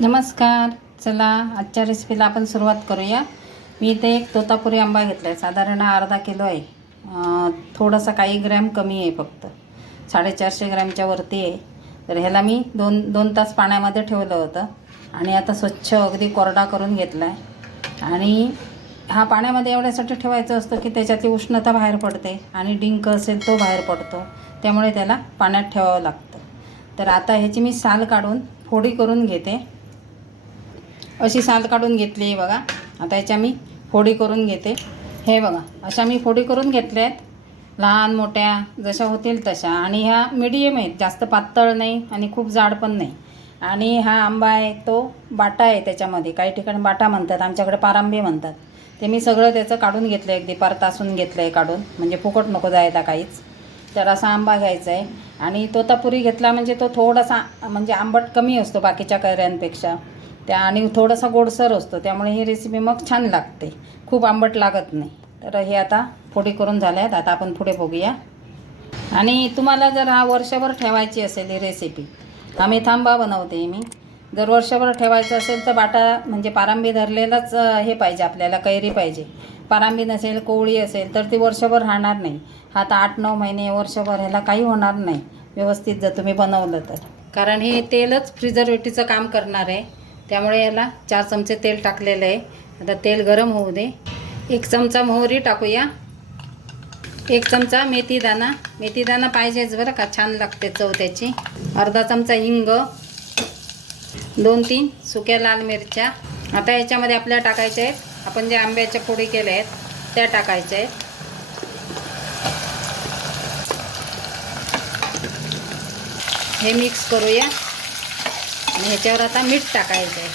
नमस्कार. चला आजच्या रेसिपीला आपण सुरुवात करूया. मी इथे एक तोतापुरी आंबा घेतला आहे. साधारण अर्धा किलो आहे. थोडासा काही ग्रॅम कमी आहे, फक्त 450 ग्रॅमच्या वरती आहे. तर ह्याला मी दोन तास पाण्यामध्ये ठेवलं होतं आणि आता स्वच्छ अगदी कोरडा करून घेतला आहे. आणि हा पाण्यामध्ये एवढ्यासाठी ठेवायचं असतं की त्याच्यातली उष्णता बाहेर पडते आणि डिंक असेल तो बाहेर पडतो, त्यामुळे त्याला पाण्यात ठेवावं लागतं. तर आता ह्याची मी साल काढून फोडी करून घेते. अशी साल काढून घेतली आहे बघा. आता याच्या मी फोडी करून घेते. हे बघा, अशा मी फोडी करून घेतल्या आहेत, लहान मोठ्या जशा होतील तशा. आणि ह्या मीडियम आहेत, जास्त पातळ नाही आणि खूप जाड पण नाही. आणि हा आंबा आहे तो बाटा आहे. त्याच्यामध्ये काही ठिकाणी बाटा म्हणतात, आमच्याकडे पारांबी म्हणतात. ते मी सगळं त्याचं काढून घेतलं आहे, अगदी पार तासून घेतलं आहे काढून, म्हणजे फुकट नको जायला काहीच. तर असा आंबा घ्यायचा आहे. आणि तोतापुरी घेतला म्हणजे तो थोडासा म्हणजे आंबट कमी असतो बाकीच्या कैऱ्यांपेक्षा, आणि थोडासा गोडसर असतो, त्यामुळे ही रेसिपी मग छान लागते, खूप आंबट लागत नाही. तर हे आता फोडी करून झाल्या आहेत. आता आपण पुढे बघूया. आणि तुम्हाला जर हा वर्षभर ठेवायची असेल ही रेसिपी, हा मेथांबा बनवते मी. जर वर्षभर ठेवायचं असेल तर बाटा म्हणजे पारांबी धरलेलाच हे पाहिजे, आपल्याला कैरी पाहिजे. पारांबी नसेल, कोवळी असेल तर ती वर्षभर राहणार नाही. हा आता 8-9 महिने वर्षभर ह्याला काही होणार नाही व्यवस्थित जर तुम्ही बनवलं तर. कारण हे तेलच प्रिझर्वेटिव्हचं काम करणार आहे, त्यामुळे याला 4 चमचे तेल टाकलेलं आहे. आता तेल गरम होऊ दे. 1 चमचा मोहरी टाकूया. 1 चमचा मेथीदाणा. मेथीदाणा पाहिजेच बरं का, छान लागते चव त्याची. अर्धा चमचा हिंग. 2-3 सुक्या लाल मिरच्या. आता याच्यामध्ये आपल्याला टाकायच्या आहेत आपण जे आंब्याच्या फोडी केल्या आहेत त्या टाकायच्या आहेत. हे मिक्स करूया. आणि ह्याच्यावर आता मीठ टाकायचं आहे.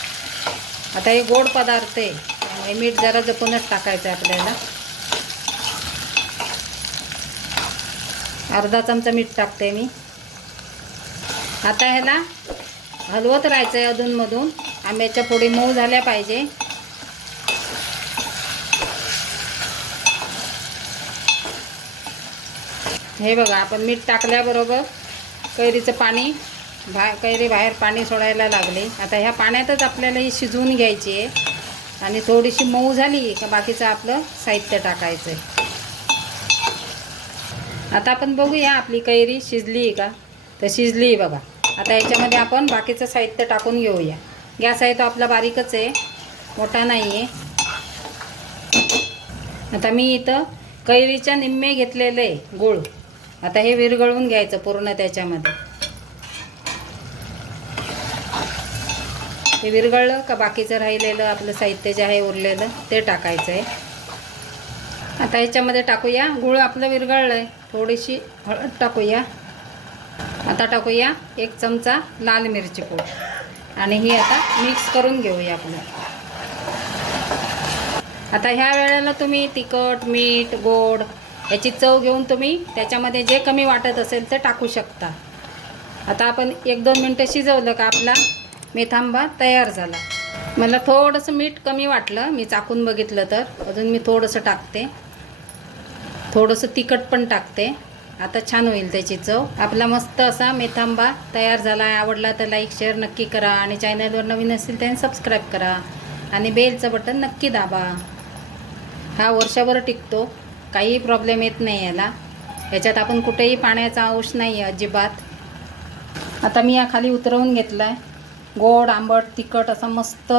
आता हे गोड पदार्थ आहे, त्यामुळे मीठ जरा जपूनच टाकायचं आहे आपल्याला. अर्धा चमचा मीठ टाकते मी. आता ह्याला हलवत राहायचं आहे अधूनमधून. आंब्याच्या फोडी मऊ झाल्या पाहिजे. हे बघा, आपण मीठ टाकल्याबरोबर कैरीचं पाणी कैरी बाहेर पाणी सोडायला लागले. आता ह्या पाण्यातच आपल्याला ही शिजवून घ्यायची आहे. आणि थोडीशी मऊ झाली का बाकीचं आपलं साहित्य टाकायचं आहे. आता आपण बघूया आपली कैरी शिजली आहे का. तर शिजली आहे बघा. आता याच्यामध्ये आपण बाकीचं साहित्य टाकून घेऊया. गॅस आहे तो आपला बारीकच आहे, मोठा नाही आहे. आता मी इथं कैरीच्या निम्मे घेतलेलं आहे गूळ. आता हे विरघळवून घ्यायचं पूर्ण त्याच्यामध्ये. हे विरघळलं का बाकीचं राहिलेलं आपलं साहित्य जे आहे उरलेलं ते टाकायचं आहे. आता ह्याच्यामध्ये टाकूया गूळ आपलं विरघळलं आहे. थोडीशी हळद टाकूया. आता टाकूया 1 चमचा लाल मिरची पूड. आणि ही आता मिक्स करून घेऊया आपलं. आता ह्या वेळेला तुम्ही तिखट, मीठ, गोड याची चव घेऊन तुम्ही त्याच्यामध्ये जे कमी वाटत असेल ते टाकू शकता. आता आपण 1-2 मिनटं शिजवलं का आपला मेथांबा तयार झाला. मला थोडंसं मीठ कमी वाटलं, मी चाकून बघितलं तर. अजून मी थोडंसं टाकते. थोडंसं तिखट पण टाकते. आता छान होईल त्याची चव. आपला मस्त असा मेथांबा तयार झाला आहे. आवडला तर लाईक शेअर नक्की करा. आणि चॅनलवर नवीन असेल त्याने सबस्क्राईब करा. आणि बेलचं बटन नक्की दाबा. हा वर्षभर टिकतो, काही प्रॉब्लेम येत नाही याला. ह्याच्यात आपण कुठेही पाण्याचा अंश नाही आहे अजिबात. आता मी या खाली उतरवून घेतला आहे. गोड, आंबट, तिखट असा मस्त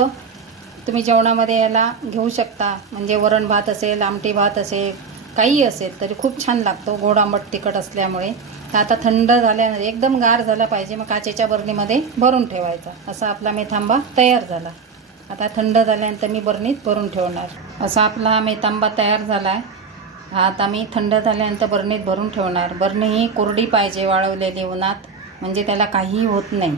तुम्ही जेवणामध्ये याला घेऊ शकता. म्हणजे वरण भात असेल, आमटी भात असेल, काही असेल तरी खूप छान लागतो गोड, आंबट, तिखट असल्यामुळे. तर आता थंड झाल्यानंतर एकदम गार झाला पाहिजे, मग काचेच्या बरणीमध्ये भरून ठेवायचा. असा आपला मेथांबा तयार झाला. आता थंड झाल्यानंतर मी बरणीत भरून ठेवणार. असा आपला मेथांबा तयार झाला आहे. हा आता मी थंड झाल्यानंतर बरणीत भरून ठेवणार. बरणी ही कोरडी पाहिजे, वाळवलेली उन्हात, म्हणजे त्याला काहीही होत नाही.